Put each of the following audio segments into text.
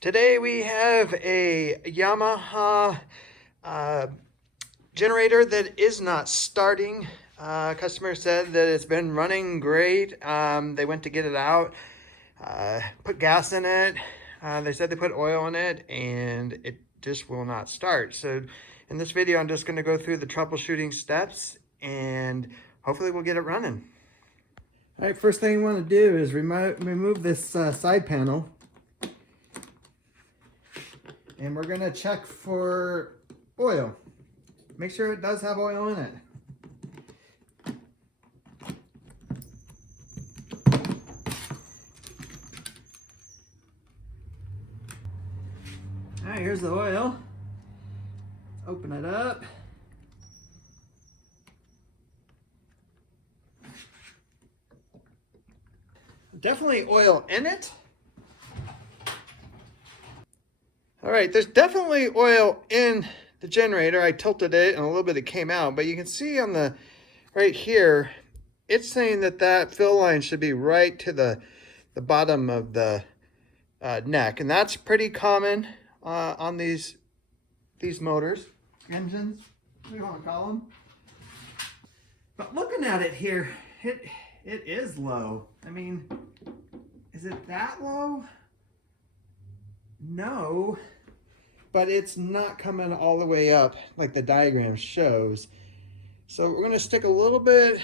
Today we have a Yamaha generator that is not starting. Customer said that it's been running great. They went to get it out, put gas in it. They said they put oil in it and it just will not start. So in this video, I'm just going to go through the troubleshooting steps and hopefully we'll get it running. All right, first thing you want to do is remove this side panel. And we're gonna check for oil. Make sure it does have oil in it. All right, here's the oil. Open it up. Definitely oil in it. All right, there's definitely oil in the generator. I tilted it and a little bit it came out, but you can see on the right here, it's saying that that fill line should be right to the bottom of the neck. And that's pretty common on these motors, engines, what do you want to call them? But looking at it here, it is low. I mean, is it that low? No, but it's not coming all the way up like the diagram shows. So we're going to stick a little bit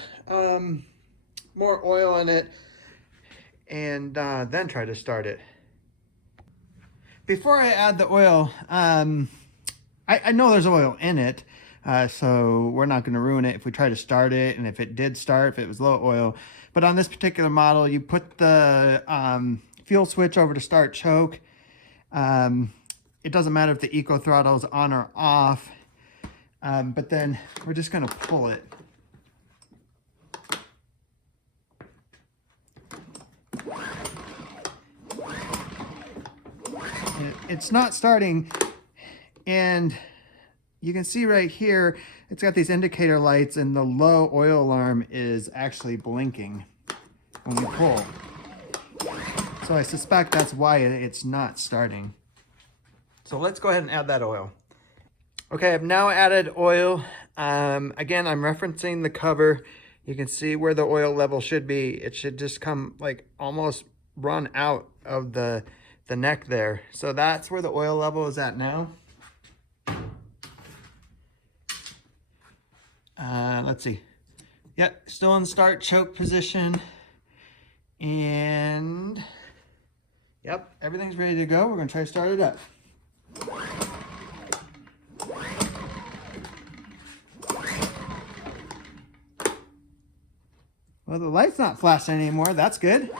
more oil in it and then try to start it. Before I add the oil, I know there's oil in it, so we're not going to ruin it if we try to start it. And if it did start, if it was low oil. But on this particular model, you put the fuel switch over to start choke. It doesn't matter if the eco throttle is on or off, but then we're just going to pull it. It's not starting, and you can see right here, it's got these indicator lights and the low oil alarm is actually blinking when we pull. So I suspect that's why it's not starting. So let's go ahead and add that oil. Okay, I've now added oil. Again, I'm referencing the cover. You can see where the oil level should be. It should just come like almost run out of the neck there. So that's where the oil level is at now. Let's see. Yep, still in start choke position. And yep, everything's ready to go. We're going to try to start it up. Well, the light's not flashing anymore. That's good.